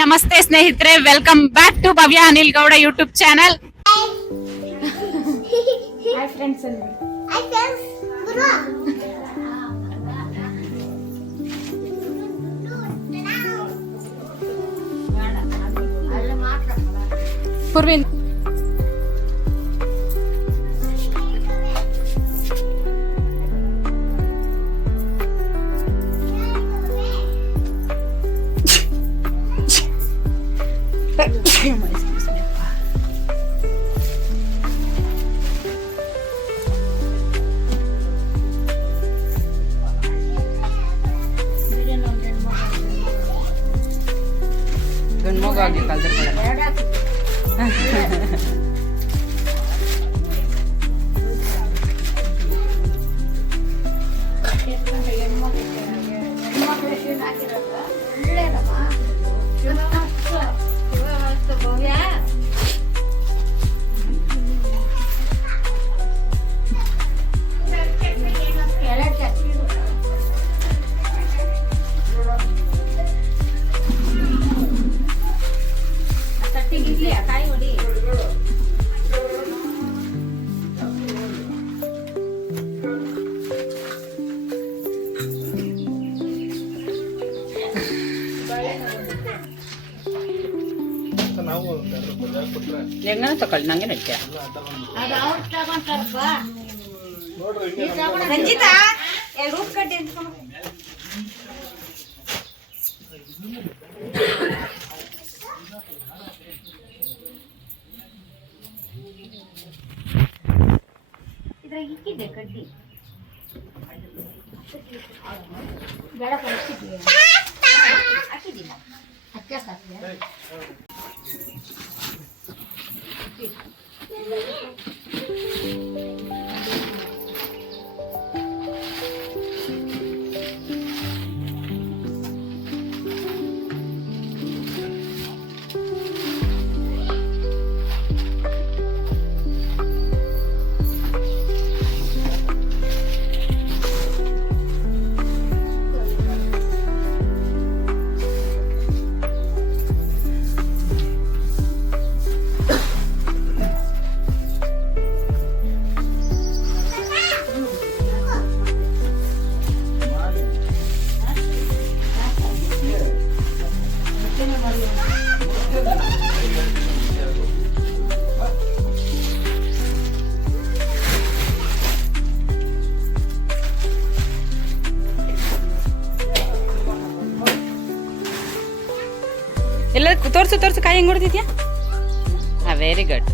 ನಮಸ್ತೆ ಸ್ನೇಹಿತರೆ, welcome back to Bhavya Anil Gowda YouTube channel. Hi friends. ಪೂರ್ವಿನ್ ಗಂಡ್ಮಗಾಗಿ ಕಲ್ದಿರ್ಬೇಡ. ಹೆಂಗ ತಕೊಳ್ಳಿ, ನಂಗೆ ನಡ್ಯ ರಂಜಿತಾ ರೂಪ್ ಕಡ್ಡಿ ಇದ್ರಾಗ ಇಕ್ಕಿದ್ದೆ ಕಡ್ಡಿ ಬೇಡ ಹಾಕಿದ್ದಿಲ್ಲ ಅಕ್ಕ ಸಾಕಿದೆ. ಎಲ್ಲ ತೋರ್ಸು ಕಾಯಿ ಹೆಂಗ್ ಹೊಡೆದಿದ್ಯಾ? Very good.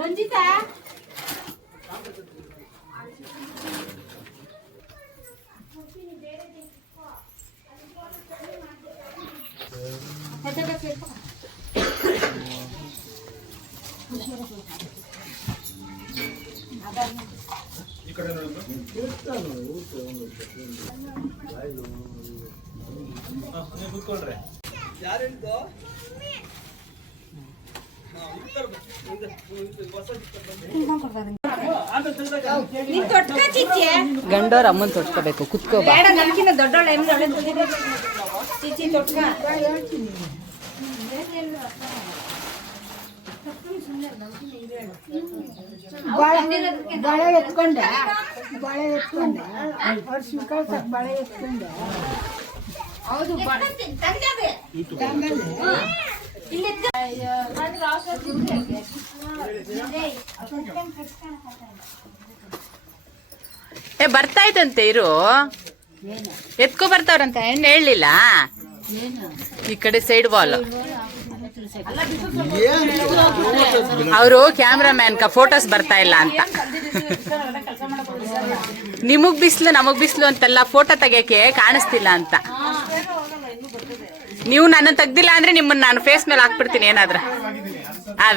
ರಂಜಿತಾ ಈ ಕಡೆ ಕೂತ್ಕೊಳ್ರೆ. ಯಾರು ಹೇಳಿದ್ದು? ಗಂಡವ್ರ ಅಮ್ಮನ್ ತೊಟ್ಕೋಬೇಕು, ಕುತ್ಕೋ. ನನ್ಕಿನ್ನ ದೊಡ್ಡವಳೆ ಚಿಚಿ ತೊಟ್ಕ. ಬಳೆ ಎತ್ಕೊಂಡೆ ಬಳೆ ಎತ್ಕೊಂಡೆ. ಹೌದು ಬರ್ತಾ ಇತ್ತಂತೆ ಇರು, ಎತ್ಕೊ ಬರ್ತಾವ್ರಂತ ಹೆಣ್ಣು ಹೇಳಲಿಲ್ಲ. ಈ ಕಡೆ ಸೈಡ್ ವಾಲ್ ಅವರು ಕ್ಯಾಮ್ರಾಮ್ಯಾನ್ ಫೋಟೋಸ್ ಬರ್ತಾ ಇಲ್ಲ ಅಂತ. ನಿಮಗ್ ಬಿಸ್ಲು ನಮಗ್ ಬಿಸ್ಲು ಅಂತೆಲ್ಲ ಫೋಟೋ ತೆಗಿಯಕ್ಕೆ ಕಾಣಿಸ್ತಿಲ್ಲ ಅಂತ. ನೀವು ನನ್ನ ತೆಗ್ದಿಲ್ಲ ಅಂದ್ರೆ ನಿಮ್ಮನ್ನ ನಾನು ಫೇಸ್ ಮೇಲೆ ಹಾಕ್ಬಿಡ್ತೀನಿ ಏನಾದ್ರ.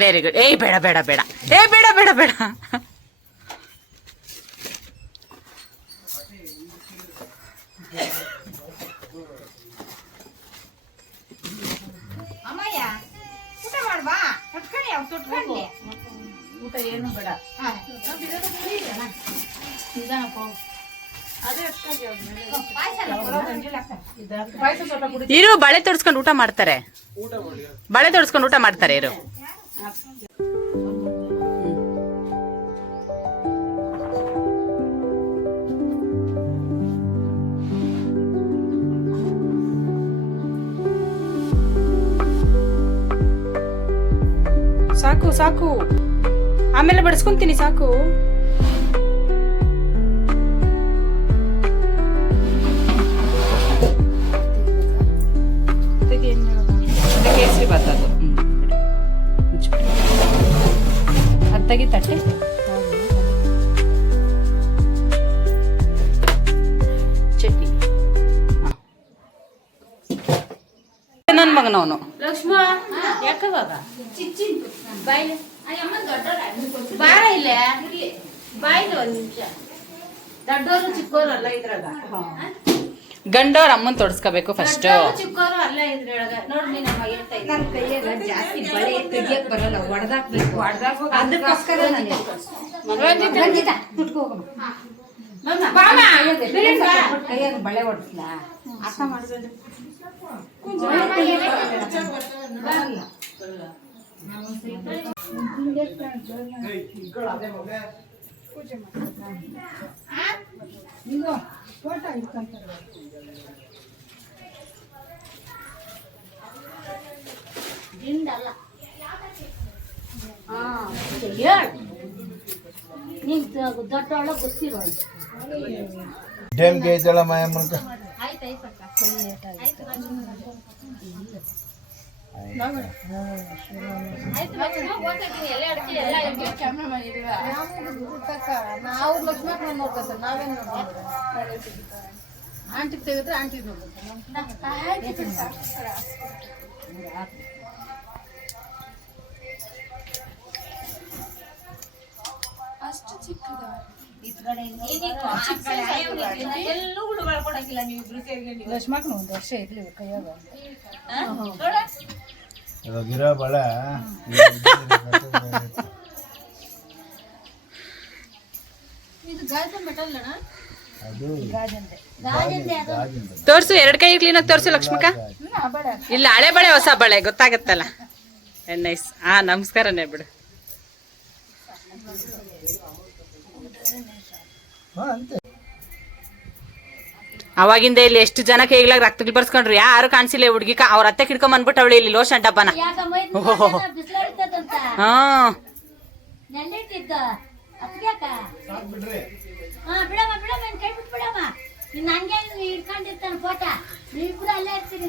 Very good. ಏಯ್ ಬೇಡ ಬೇಡ ಬೇಡ, ಬೇಡ ಬೇಡ ಬೇಡ. ಊಟ ಏನು ಬೇಡ, ಇರು. ಬಳೆ ತೊಡ್ಸ್ಕೊಂಡು ಊಟ ಮಾಡ್ತಾರೆ, ಬಳೆ ತೊಡ್ಸ್ಕೊಂಡು ಊಟ ಮಾಡ್ತಾರೆ ಇರು. ಸಾಕು ಸಾಕು, ಆಮೇಲೆ ಬಡಿಸ್ಕೊಂತೀನಿ ಸಾಕು. ಕೇಸರಿ ಭಾತ್ ಅದು. ಅದು ತೆಗಿ ತಟ್ಟೆ. ಚಟ್ನಿ ನನ್ನ ಮಗನವನು. ಲಕ್ಷ್ಮ ಯಾಕವಾಗ ಬಾರ ಇಲ್ಲ ಬಾಯಿಗೆ ಒಂದ್ ನಿಮಿಷ. ದೊಡ್ಡವರು ಚಿಕ್ಕವರು ಅಲ್ಲ ಇದ್ರಾಗ. ಗಂಡವ್ರ ಅಮ್ಮನ್ ತೊಡ್ಸ್ಕೋಬೇಕು ಫಸ್ಟ್. ಚಿಕ್ಕವರು ಅಲ್ಲ ಇದ್ರೊಳಗ. ನೋಡ್ರಿ ನಮ್ಮ ಹೇಳ್ತಾ ಇದ್ದೀನಿ, ನನ್ನ ಕೈಯಾಗ ಜಾಸ್ತಿ ಬಳೆ ತೆಗಿಯಕ್ ಬರಲ್ಲ, ಹೊಡೆದಾಕ್ಬೇಕು. ಅದಕ್ಕೋಸ್ಕರ ಕೈಯಾಗ ಬಳೆ ಹೊಡ್ಸ್ಲಾ ಅರ್ಥ ಮಾಡ್ಬೇಡ್ರಿ. ದಿಂಡಲ್ಲ ನೀನ್ ದೊಡ್ಡವಳ ಗೊತ್ತಿರೋ ಡ್ಯಾಮ್ಗೆ ಐತಲ್ಲ ಮಾಯಮ್ಮನ. ನಾವು ಲಕ್ಷ್ಮಕ್ಕ ನೋಡ್ತಾರೆ, ನಾವೇನು ಆಂಟಿ ತೆಗೆದ್ರೆ ಆಂಟಿ ಅಷ್ಟು ಚಿಕ್ಕದ ಎಲ್ಲೂ ಕೊಡಂಗಿಲ್ಲ. ನೀವು ಲಕ್ಷ್ಮಕ್ಕ ಒಂದು ವರ್ಷ ಇರ್ಲಿ ಕೈಯಾಗ ಗಿರ ಬಳ ಇದು ಗಾಜು ಮೆಟಲ್ ತೋರ್ಸು, ಎರಡ್ ಕೈ ಕ್ಲೀನಾಗಿ ತೋರ್ಸು ಲಕ್ಷ್ಮಕ್ಕ. ಇಲ್ಲ ಹಳೆ ಬಳೆ ಹೊಸ ಬಳೆ ಗೊತ್ತಾಗತ್ತಲ್ಲ. ನೈಸ್. ನಮಸ್ಕಾರನೇ ಬಿಡು. ಅವಾಗಿಂದ ಇಲ್ಲಿ ಎಷ್ಟು ಜನ ಕೈಗಳಾಗ ರಕ್ತ ಬರ್ಸ್ಕೊಂಡ್ರು, ಯಾರು ಕಾಣಿಸಿಲ್ಲ. ಹುಡುಗಿ ಅವ್ರ ಅತ್ತೆ ಕಿಡ್ಕೊಂಡ್ ಬಂದ್ಬಿಟ್ಟು ಅವಳು ಇಲ್ಲಿ ಲೋಷನ್ ಡಬ್ಬನ. ಇಟ್ಕೊಂಡಿರ್ತಾನೆ ಫೋಟ. ನೀವಿಬ್ರು ಅಲ್ಲೇ ಇರ್ತೀರಿ.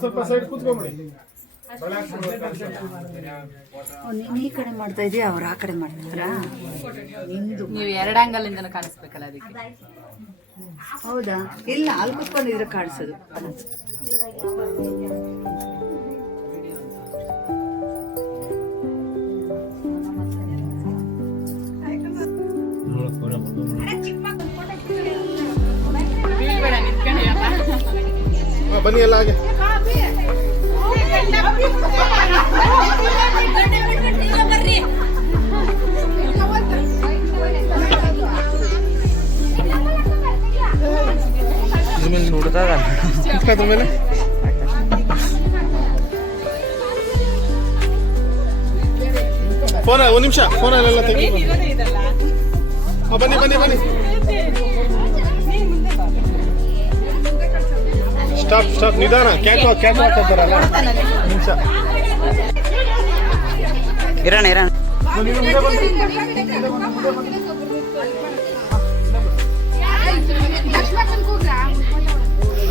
ಸ್ವಲ್ಪ ಸೈಡ್ ಕೂತ್ಕೊಂಡ್ಬಿಡಿ. ಈ ಕಡೆ ಮಾಡ್ತಾ ಇದೀಯ, ಅವ್ರು ಆ ಕಡೆ ಮಾಡ್ತಾರ. ನೀವು ಎರಡು ಆಂಗಲ್ ಇಂದ ಕಾಣಿಸ್ಬೇಕಲ್ಲ ಅದಕ್ಕೆ. ಹೌದಾ? ಇಲ್ಲ, ಅಲ್ಲಿ ಕೂತ್ಕೊಂಡಿದ್ರೆ ಕಾಣಿಸೋದು. ಬನ್ನಿ ಎಲ್ಲ ಹಾಗೆ. ನೋಡ್ತಾರ ಅದ್ರ ಮೇಲೆ ಫೋನ್ ಒಂದು ನಿಮಿಷ ಫೋನಲ್ಲೆಲ್ಲ ತೆಗಿ. ಬನ್ನಿ ಬನ್ನಿ ಬನ್ನಿ. ಸ್ಟಾಪ್ ಸ್ಟಾಪ್ ನಿಧಾನ. ಕ್ಯಾಟ್ ವಾಕ್ ಅಂತಾರಲ್ಲ. ನಿಮಿಷ ಇರೋಣ ಇರೋಣ.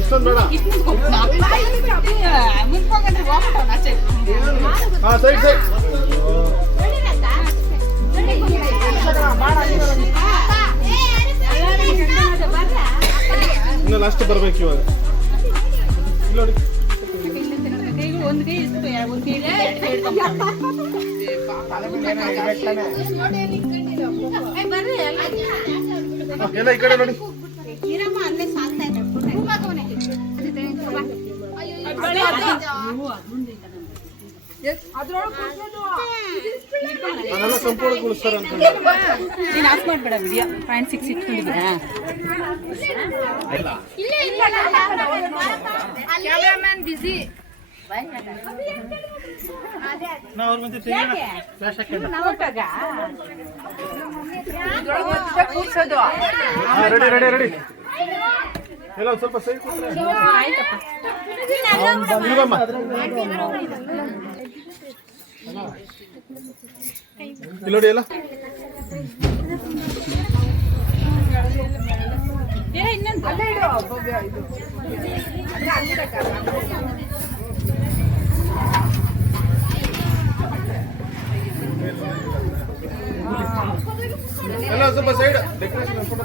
ಇಷ್ಟೊಂದು ಬೇಡ. ಹಾ ಸೈಡ್ ಸೈಡ್. ಇನ್ನು ಲಾಸ್ಟ್ ಬರ್ಬೇಕು ಇವಾಗ. ನೋಡಿ ಎಲ್ಲ ಈ ಕಡೆ ನೋಡಿ. ಅದೆಲ್ಲ ಸಂಪೂರ್ಣ ಕುಳಿಸ್ತಾರೆ ಅಂತ. ನೀನು ಆಫ್ ಮಾಡ್ಬೇಡ ವಿಡಿಯೋ. ಪಾಯಿಂಟ್ 6 ಇಟ್ಕೊಂಡಿದ್ದೀರಾ? ಕ್ಯಾಮೆರಾಮನ್ ಬಿಸಿ. ನಾವು ಅವ್ರ ಮುಂದೆ ತೆಗಿಯೋಣ. ಫ್ಲಾಶ್ ಹಾಕೋಣ. Ready ready ready. ಎಲ್ಲ ಒಂದು ಸ್ವಲ್ಪ ಸೈಡ್ ಕೂತ್ರೆ. ಇಲ್ವಮ್ಮ. ಇಲ್ಲಿ ನೋಡಿ ಎಲ್ಲ. ಎಲ್ಲ ಸ್ವಲ್ಪ ಸೈಡ್ ಡೆಕೋರೇಷನ್ ಫೋಟೋ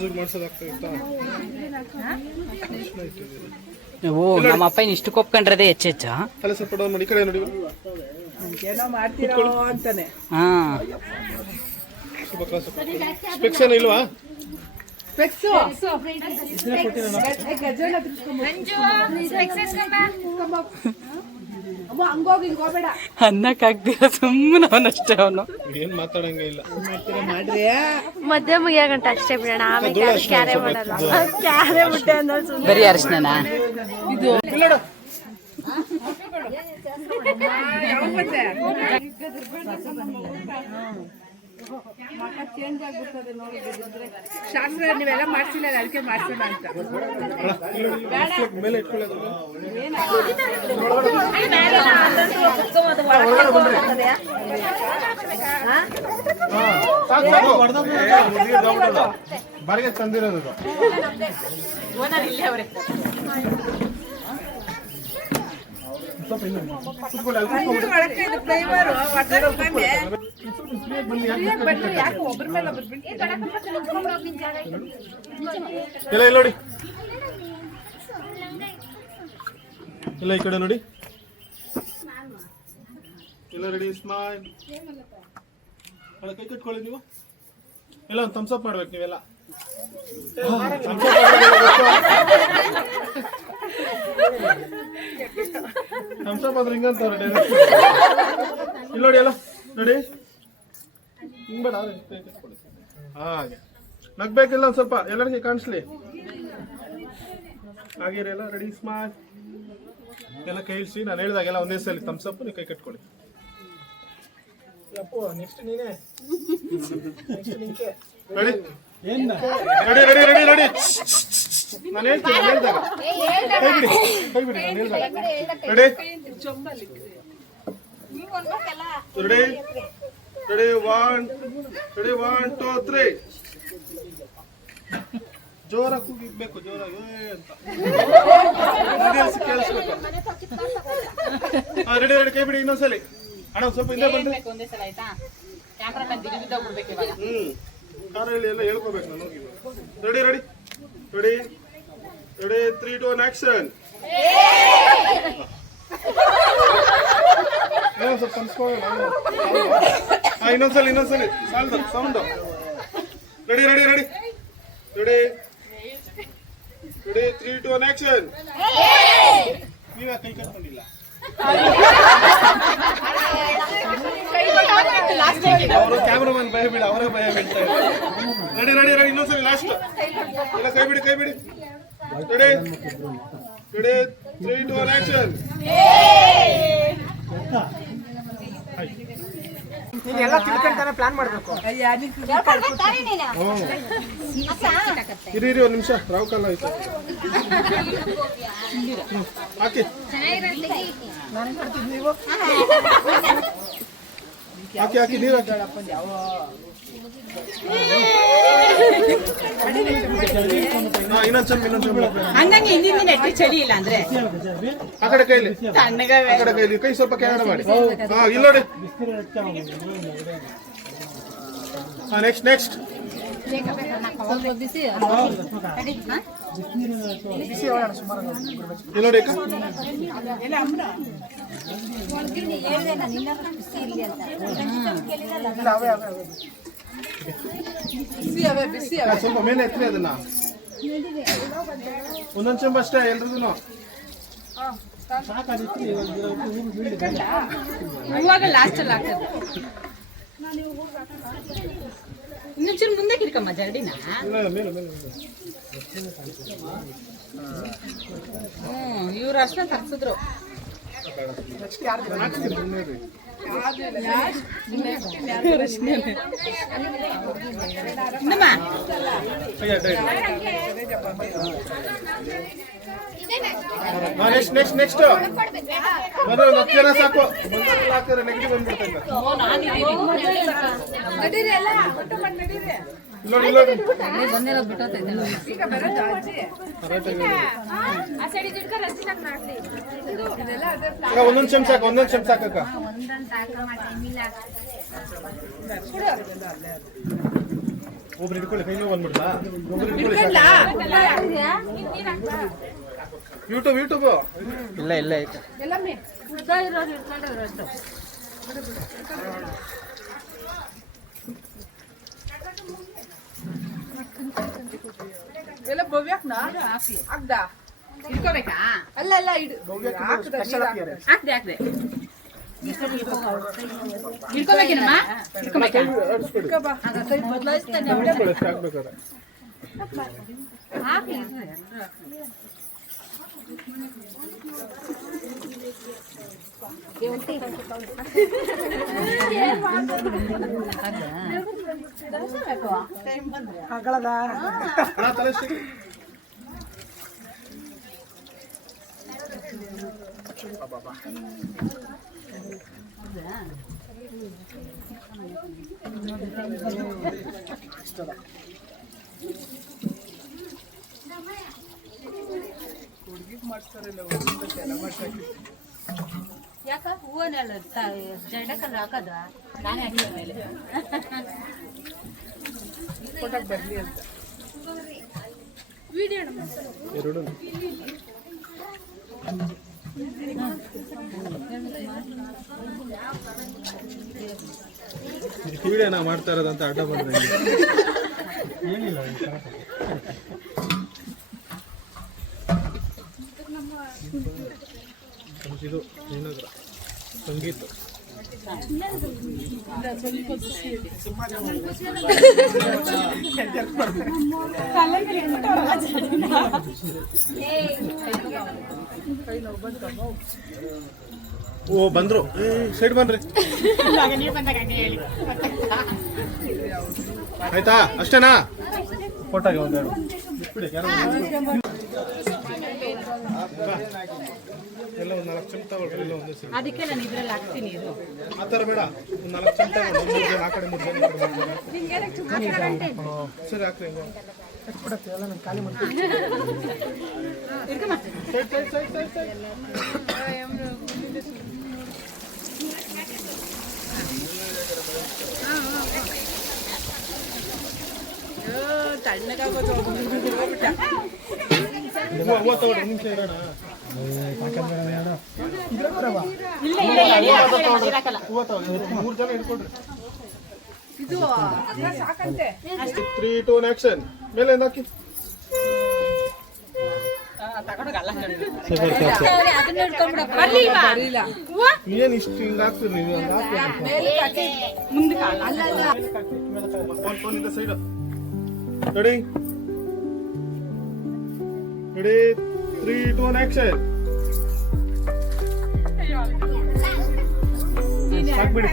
ತಗೊಂಡು ಮಾಡ್ಸೋದಾಗ್ತಾ. ಓ ನಮ್ಮ ಅಪ್ಪ ಇಷ್ಟು ಕೊಪ್ಕೊಂಡ್ರದೆ ಹೆಚ್ಚೆಚ್ಚ. ಅಲ್ಲ ಸ್ವಲ್ಪ ಡೌನ್ ಮಾಡಿ. ಈ ಕಡೆ ನೋಡಿ. ಹಾ ಸ್ವಲ್ಪ ಕ್ಲಾಸ್. ಸ್ಪೆಕ್ಸ್ ಏನು ಇಲ್ವಾ? ಅನ್ನಕ್ಕಾಗ್ದಿರ ಸುಮ್ಮನೆ ಅವನಷ್ಟೇ. ಅವನು ಏನ್ ಮಾತಾಡಂಗೆ ಇಲ್ಲ. ಮಧ್ಯ ಮುಗಿಯ ಗಂಟ ಅಷ್ಟೇ ಬಿಡೋಣ. ಆಮೇಲೆ ಕ್ಯಾರೆ ಮಾಡಲ್ಲ. ಕ್ಯಾರೆ ಮುಟ್ಟೆ ಅನ್ನೋದು ಬರೀ ಅರಿಶಿನ ಇದು. ಶಾಸ್ತ್ರ ನೀವೆಲ್ಲ ಮಾಡ್ಸಿಲ್ಲ, ಅದಕ್ಕೆ ಮಾಡ್ಸಿಲ್ಲ ಅಂತ. ಮೇಲೆ ಇಟ್ಕೊಳ್ಳೋದು. ಬಾರಿಗೆ ತಂದಿರೋದು. ಎಲ್ಲ ಇಲ್ಲಿ ನೋಡಿ. ಎಲ್ಲ ಈ ಕಡೆ ನೋಡಿ. ಎಲ್ಲ ರೆಡಿ. ಸ್ಮೈಲ್. ಕೈ ಕಟ್ಕೊಳ್ಳಿ ನೀವು. ಎಲ್ಲ ಒಂದು ಥಮ್ಸ್ ಅಪ್ ಮಾಡ್ಬೇಕು ನೀವೆಲ್ಲ. ಥಮ್ಸ್ ಅಪ್ ಆದ್ರೆ ಹಿಂಗಂತವ್ರೆ ಡೈರೆಕ್ಟ್. ಇಲ್ಲಿ ನೋಡಿ ಎಲ್ಲ ನೋಡಿ. ಹಿಂಗ್ ಬೇಡ ಕೈ ಕಟ್ಕೊಳ್ಳಿ. ಹಾಗೆ ನಗ್ಬೇಕಿಲ್ಲ ಒಂದು ಸ್ವಲ್ಪ ಎಲ್ಲರಿಗೆ ಕಾಣಿಸ್ಲಿ. ಹಾಗೆ ಎಲ್ಲ ರೆಡಿ. ಸ್ಮೈಲ್. ಎಲ್ಲ ಕೈ ಇಳಿಸಿ. ನಾನು ಹೇಳಿದಾಗೆಲ್ಲ ಒಂದೇ ಸಲ ಥಮ್ಸ್ ಅಪ್. ನೀವು ಕೈ ಕಟ್ಕೊಳ್ಳಿ. ನೆಕ್ಸ್ಟ್ ನೀನೇ. Ready ready ready ready ready. ನಾನು ಹೇಳ್ತೀನಿ. ಹೇಳಿದಾಗ ಕೈ ಬಿಡಿ ಕೈ ಬಿಡಿ. ನಾನು ಹೇಳಿದಾಗ ರೆಡಿ ರೆಡಿ ರೆಡಿ. 1 2 3. ಜೋರಾಗಿ ಕೂಗಿಬೇಕು. ಜೋರಾಗಿ ಅಂತ ಕೇಳಿಸ್ಬೇಕು. Ready ready. ಕೈ ಬಿಡಿ ಇನ್ನೊಂದ್ಸಲಿ. ಅಣ್ಣ ಸ್ವಲ್ಪ ಹಿಂದೆ ಬಂದ್ರೆ. ಕಾರ ಹೇಳಿ ಎಲ್ಲ ಹೇಳ್ಕೋಬೇಕು ನಾನು. Ready ready ready ready. 3 2 1 action. ಸ್ವಲ್ಪ ಕನ್ಸ್ಕೊಳ್ಳೋಣ. ಇನ್ನೊಂದ್ಸಲಿ ಸಾಲ್ದು sound. Ready ready ready ready ready. 3 2 1 action. ನೀವೇ ಕೈ ಕಟ್ಕೊಂಡಿಲ್ಲ. ಅವರು ಕ್ಯಾಮ್ರಾಮನ್ ಭಯ ಬಿಡ. ಅವರೇ ಭಯ ಬೀಳ್ತಾ ಇದ್ದಾರೆ. Ready ready ready. ಇನ್ನೊಂದ್ಸಲಿ ಲಾಸ್ಟ್. ಎಲ್ಲ ಕೈ ಬಿಡಿ ಕೈ ಬಿಡಿ. ರೆಡಿ ರೆಡಿ 3 2 1 ಆಕ್ಷನ್ ನೀನೆಲ್ಲ ತಿಳ್ಕೊಂತಾನೆ ಪ್ಲಾನ್ ಮಾಡ್ಬೇಕು. ಇರಿ ಒಂದು ನಿಮಿಷ ರಾವ್ ಕಾಲ ಆಯ್ತು ಹಾಕಿ ಹಾಕಿ ಹಾಕಿ ನೀರು ಹಾಕಿ ಇನ್ನೊಂದ್ ಸ್ವಲ್ಪ ಹಂಗಂಗೆ ಹಿಂದಿನ ನೆಟ್ಟಿ ಚಳಿ ಇಲ್ಲ ಅಂದ್ರೆ ಆ ಕಡೆ ಕೈಲಿ ತಣ್ಣಗಾವೆ. ಆ ಕಡೆ ಕೈಲಿ ಕೈ ಸ್ವಲ್ಪ ಕೆಳಗಡೆ ಮಾಡಿ ಹಾ ಇಲ್ಲಿ ನೋಡಿ ಹಾ ನೆಕ್ಸ್ಟ್ ಇಲ್ಲಿ ನೋಡಿ ಅಕ್ಕ ಸ್ವಲ್ಪ ಮೇಲೆ ಎತ್ತರಿ ಅದನ್ನ ಒಂದೊಂದ್ ಚೆಂಬ ಅಷ್ಟೇ ಎಲ್ರಿಗೂ ಇವಾಗ ಲಾಸ್ಟ್ ಅಲ್ಲಿ ಆಗ್ತದೆ. ಇನ್ನೊಂಚೂರು ಮುಂದೆ ಕಿರ್ಕಮ್ಮ ಜರಡಿನ. ಇವ್ರು ಅಷ್ಟೇ ತರ್ಸಿದ್ರು. ನೆಕ್ಸ್ಟ್ ಒಂದು 10 ಜನ ಸಾಕು ಹಾಕಿದ್ರೆ ನೆಗೆಟಿವ್ ಬಂದ್ಬಿಡ್ತೈತೆ ನೋಡಿ ಒಂದೊಂದು ಚಮಚ ಸಾಕಕ್ಕ ಒಬ್ರು ಹಿಡ್ಕೊಳ್ಳಿ ಕೈ ನೋವು ಬಂದ್ಬಿಡ್ತಾ ಒಬ್ರು ಹಿಡ್ಕೊಳ್ಳಿ ಯೂಟ್ಯೂಬ್ ಇಲ್ಲ ಐತೆ. ಎಲ್ಲ ಭವ್ಯಕ್ನ ಆಗ್ದ ಇಟ್ಕೋಬೇಕಾ? ಅಲ್ಲ ಇಡು ಹಾಕ್ದೆ ಇಟ್ಕೋಬೇಕೇನಮ್ಮ? ಇಟ್ಕೋಬೇಕಾ? ಬದಲಾಯಿಸ್ತಾನೆ ಹಾಕ್ಬೇಕಾದ್ರೆ ಯಾಕ ಹೂವನೆಲ್ಲ ಜಂಡಕಲ್ಲ ಹಾಕದ ನಾನು ಹಾಕಿದ ಮೇಲೆ ಬರ್ಲಿ ಅಂತ ವಿಡಿಯೋ ಎರಡು ವಿಡಿಯೋನ ಮಾಡ್ತಾ ಇರೋದಂತ ಅಡ್ಡ ಬಂದ್ರೆ ಏನಿಲ್ಲ ಇದು ಏನಾದ್ರು ಸಂಗೀತ ಓ ಬಂದ್ರು ಸೈಡ್ ಬನ್ರಿ ಆಯ್ತಾ ಅಷ್ಟೇನಾ ಫೋಟೋಗೆ ಒಂದೆರಡು ಎಲ್ಲ ಒಂದು 4 ಚಮಚ ತಗೊಳ್ರಿ ಎಲ್ಲ ಒಂದೇ ಸರಿ ಅದಕ್ಕೆ ನಾನು ಇದ್ರಲ್ಲಿ ಹಾಕ್ತೀನಿ ಇದು ಆ ಥರ ಬೇಡ ಒಂದು 4 ಚಮಚ ತಗೊಳ್ರಿ 3 ಜನ ಆ ಕಡೆ 3 ಜನ ಈ ಕಡೆ ಸರಿ ಹಾಕ್ರಿ ಎಲ್ಲ ನಾನು ಖಾಲಿ ಮಾಡ್ತೀನಿ. ಸೈಡ್ ತಗೊಳ್ರಿ ನಿಮಿಷ ಇರೋಣ ಹೂವ ತಗೊಳ್ಳಿ 3 ಜನ ಹಿಡ್ಕೊಳ್ರಿ ಇದು ಸಾಕಂತೆ 3 2 ಆಕ್ಷನ್ ಮೇಲೆ ಹಾಕಿ ಏನ್ ಇಷ್ಟು ಹಿಂಗ ಹಾಕ್ತಿರಿ ಮುಂದೆ ಫೋನ್ ಇಂದ ಸೈಡ್ ರೆಡಿ ರೆಡಿ 3, 2, 1 ಆಕ್ಷನ್ ಸಾಕ್ಬಿಡಿ